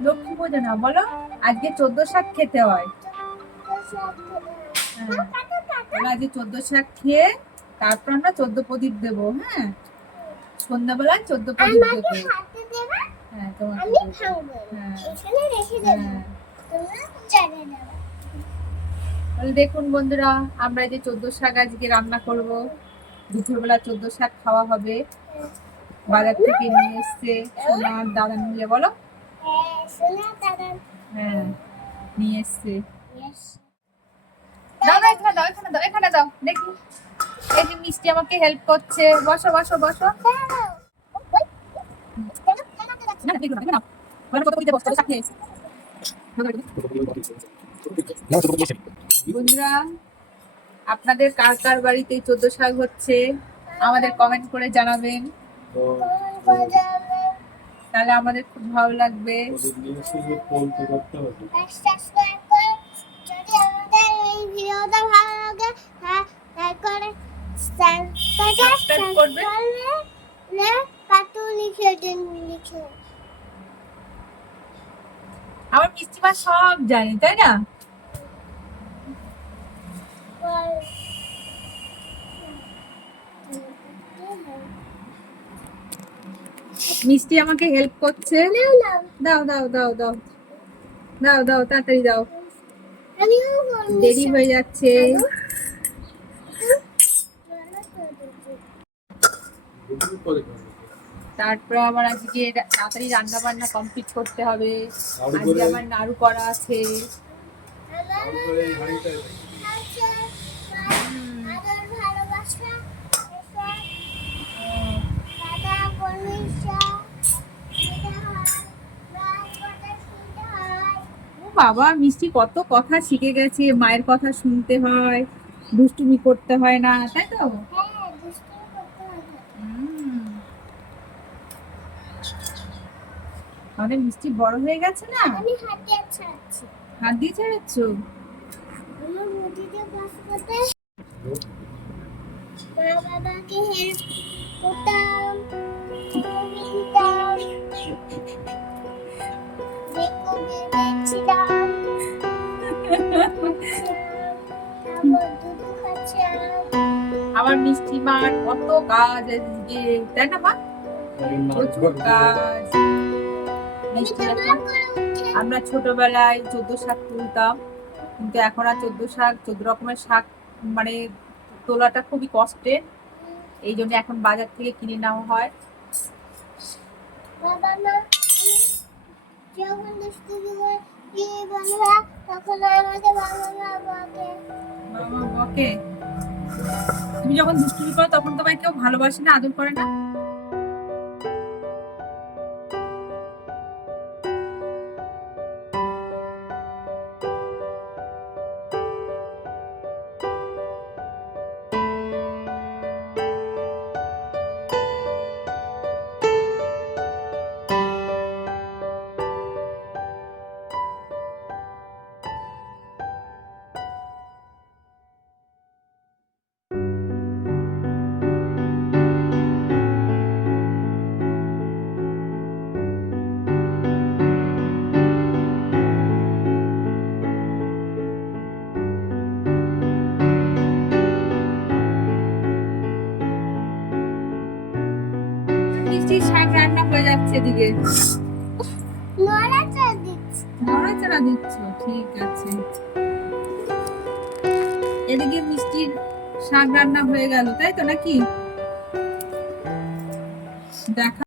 লক্ষ্মী পুজো না বলো? আজকে চোদ্দ শাক খেতে হয়। হ্যাঁ। আজকে চোদ্দ শাক খেয়ে তারপর আমরা চোদ্দ প্রদীপ দেবো হ্যাঁ? সন্ধ্যাবেলায় চোদ্দ প্রদীপ দেবো। হ্যাঁ। খাব হ্যাঁ। হ্যাঁ। তোমরা দেখুন বন্ধুরা আমরা এই যে চোদ্দ শাক আজকে রান্না করব। দুপুরবেলা চোদ্দ শাক খাওয়া হবে। বাজার থেকে নিয়ে এসছে সোনা আর দাদা মিলে বলো? হ্যাঁ নিয়ে দাও, এখানে দাও এখানে দাও এখানে দাও। দেখি। মিষ্টি আমাকে হেল্প করছে। বসো বসো বসো। আপনাদের কার কার বাড়িতে চোদ্দ শাক হচ্ছে, আমাদের কমেন্ট করে জানাবেন। তাহলে আমাদের খুব ভালো লাগবে। যদি আমাদের এই ভিডিওটা ভালো লাগে হ্যাঁ লাইক করে Subscribe করবে। লে পাতু লিখে দিন লিখে। আমার মিষ্টি মা সব জানে তাই না? মিষ্টি আমাকে হেল্প করছে। নাও নাও দাও দাও দাও দাও। দাও দাও তাড়াতাড়ি দাও। দেরি হয়ে যাচ্ছে। তারপরে আবার আজকে তাড়াতাড়ি রান্না বান্না কমপ্লিট করতে হবে। আজকে আমার নাড়ু করা আছে। বাবা মিষ্টি কত কথা শিখে গেছে মায়ের কথা শুনতে হয় দুষ্টুমি করতে হয় না তাই তো? করতে হয়। আমাদের মিষ্টি বড় হয়ে গেছে না? আমি হাতে ছাড়ছি। হাত দিয়ে আমার বাস করতে বাবাকে হেল্প করতাম আমার মিষ্টি মার কত কাজ আজকে, তাই না, মা? প্রচুর কাজ। আমরা ছোটবেলায় চোদ্দ শাক তুলতাম, কিন্তু এখন আর চোদ্দ শাক, চোদ্দ রকমের শাক মানে তোলাটা খুবই কষ্টের এই জন্য এখন বাজার থেকে কিনে নেওয়া হয়। বাবা যখন দুষ্টুমি করি বন্ধুরা, তখন আমাকে বাবা মা বকে। বাবা বকে? তুমি যখন দুষ্টুমি করো তখন তোমায় কেউ ভালোবাসে না, আদর করে না? মিষ্টি শাক রান্না হয়ে যাচ্ছে এদিকে। নড়াচড়া দিচ্ছি। নড়াচড়া দিচ্ছ ঠিক আছে। এদিকে মিষ্টির শাক রান্না হয়ে গেল তাই তো নাকি? দেখা